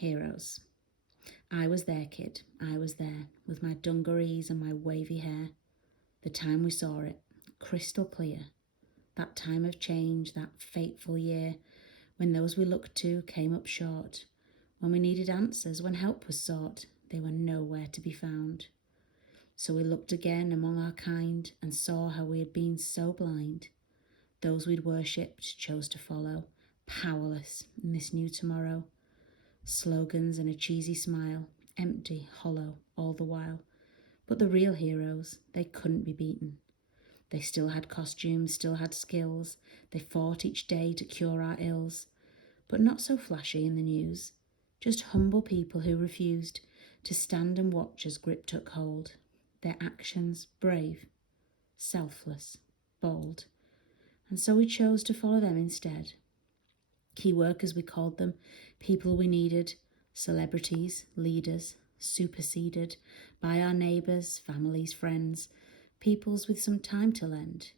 Heroes. I was there, kid, I was there, with my dungarees and my wavy hair. The time we saw it, crystal clear. That time of change, that fateful year, when those we looked to came up short. When we needed answers, when help was sought, they were nowhere to be found. So we looked again among our kind and saw how we had been so blind. Those we'd worshipped chose to follow, powerless in this new tomorrow. Slogans and a cheesy smile, empty, hollow, all the while. But the real heroes, they couldn't be beaten. They still had costumes, still had skills. They fought each day to cure our ills. But not so flashy in the news. Just humble people who refused to stand and watch as grip took hold. Their actions brave, selfless, bold. And so we chose to follow them instead. Key workers we called them, people we needed, celebrities, leaders, superseded by our neighbours, families, friends, peoples with some time to lend,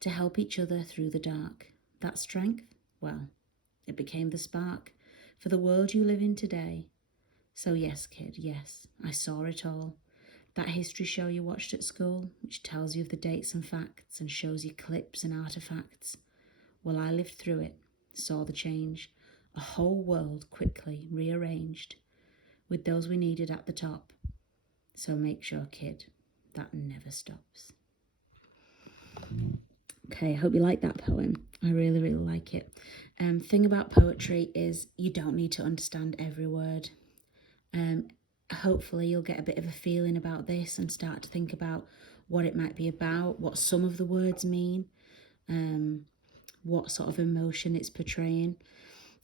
to help each other through the dark. That strength, well, it became the spark for the world you live in today. So yes, kid, yes, I saw it all. That history show you watched at school, which tells you of the dates and facts and shows you clips and artefacts. Well, I lived through it, saw the change, a whole world quickly rearranged, with those we needed at the top. So make sure, kid, that never stops. Okay, I hope you like that poem. I really, really like it. Thing about poetry is you don't need to understand every word. Hopefully you'll get a bit of a feeling about this and start to think about what it might be about, what some of the words mean, what sort of emotion it's portraying.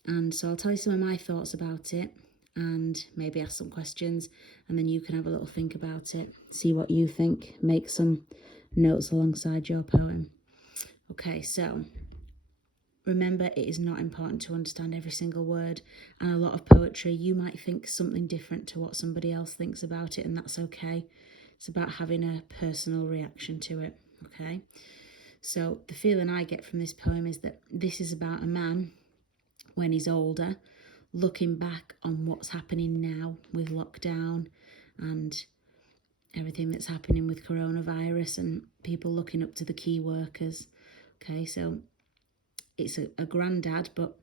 And so I'll tell you some of my thoughts about it and maybe ask some questions, and then you can have a little think about it, see what you think, make some notes alongside your poem. Okay, so remember, it is not important to understand every single word, and a lot of poetry, you might think something different to what somebody else thinks about it, and that's okay. It's about having a personal reaction to it, okay? So the feeling I get from this poem is that this is about a man when he's older, looking back on what's happening now with lockdown and everything that's happening with coronavirus and people looking up to the key workers. Okay, so it's a granddad, but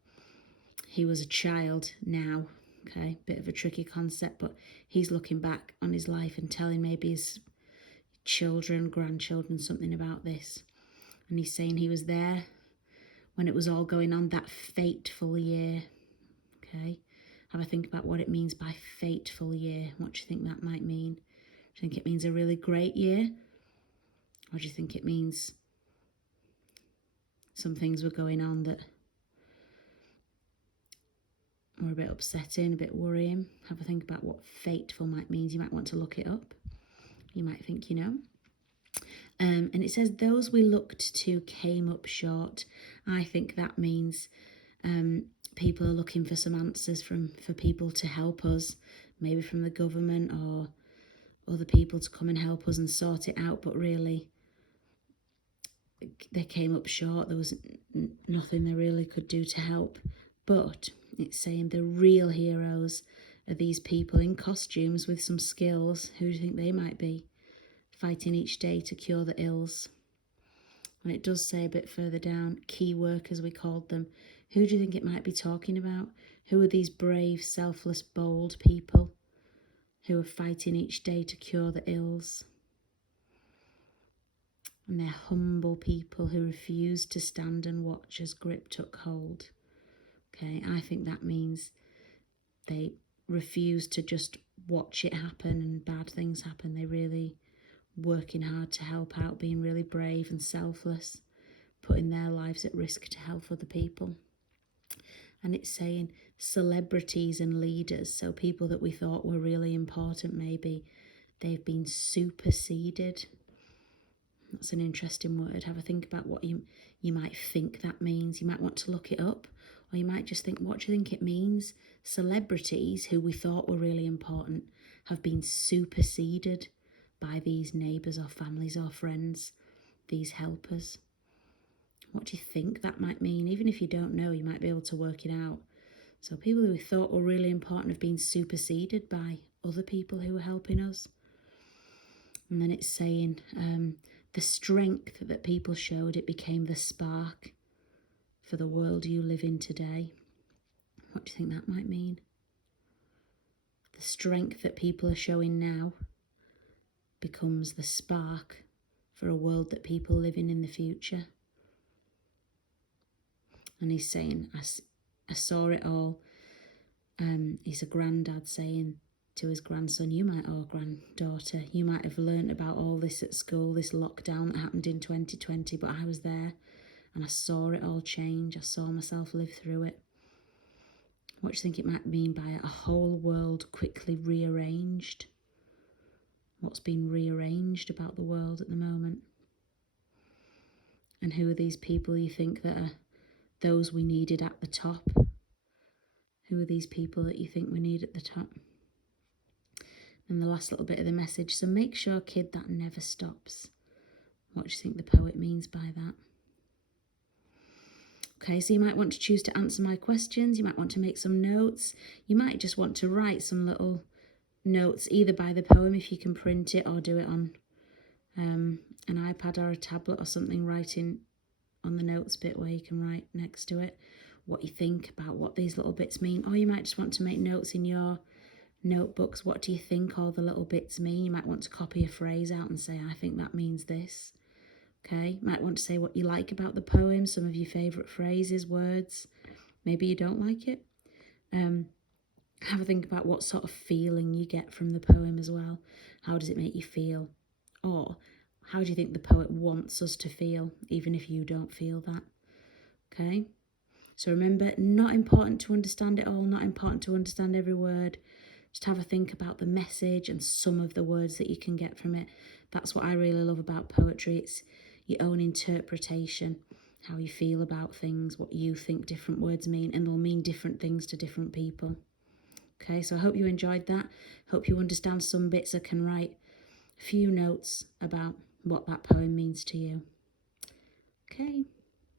he was a child now. Okay, bit of a tricky concept, but he's looking back on his life and telling maybe his children, grandchildren, something about this. And he's saying he was there when it was all going on, that fateful year. Okay, have a think about what it means by fateful year. What do you think that might mean? Do you think it means a really great year? Or do you think it means some things were going on that were a bit upsetting, a bit worrying? Have a think about what fateful might mean. You might want to look it up. You might think you know. And it says, those we looked to came up short. I think that means people are looking for some answers for people to help us, maybe from the government or other people to come and help us and sort it out, but really they came up short. There was nothing they really could do to help. But it's saying the real heroes are these people in costumes with some skills. Who do you think they might be? Fighting each day to cure the ills. And it does say a bit further down, key workers we called them. Who do you think it might be talking about? Who are these brave, selfless, bold people who are fighting each day to cure the ills? And they're humble people who refused to stand and watch as grip took hold. Okay, I think that means they refused to just watch it happen and bad things happen. They really working hard to help out, being really brave and selfless, putting their lives at risk to help other people. And it's saying celebrities and leaders, so people that we thought were really important, maybe they've been superseded. That's an interesting word. Have a think about what you might think that means. You might want to look it up, or you might just think, what do you think it means? Celebrities who we thought were really important have been superseded by these neighbours or families or friends, these helpers. What do you think that might mean? Even if you don't know, you might be able to work it out. So people who we thought were really important have been superseded by other people who were helping us. And then it's saying the strength that people showed, it became the spark for the world you live in today. What do you think that might mean? The strength that people are showing now becomes the spark for a world that people live in the future. And he's saying, I saw it all. He's a granddad saying to his grandson, or granddaughter, you might have learnt about all this at school, this lockdown that happened in 2020, but I was there and I saw it all change. I saw myself live through it. What do you think it might mean by a whole world quickly rearranged? What's been rearranged about the world at the moment? And who are these people you think that are those we needed at the top? Who are these people that you think we need at the top? And the last little bit of the message. So make sure, kid, that never stops. What do you think the poet means by that? Okay, so you might want to choose to answer my questions. You might want to make some notes. You might just want to write some little notes, either by the poem if you can print it, or do it on an iPad or a tablet or something, writing on the notes bit where you can write next to it what you think about what these little bits mean. Or you might just want to make notes in your notebooks. What do you think all the little bits mean? You might want to copy a phrase out and say, I think that means this. Okay, you might want to say what you like about the poem, some of your favourite phrases, words. Maybe you don't like it. Have a think about what sort of feeling you get from the poem as well. How does it make you feel? Or how do you think the poet wants us to feel, even if you don't feel that? Okay, so remember, not important to understand it all, not important to understand every word. Just have a think about the message and some of the words that you can get from it. That's what I really love about poetry. It's your own interpretation, how you feel about things, what you think different words mean, and they'll mean different things to different people. Okay, so I hope you enjoyed that. Hope you understand some bits. I can write a few notes about what that poem means to you. Okay.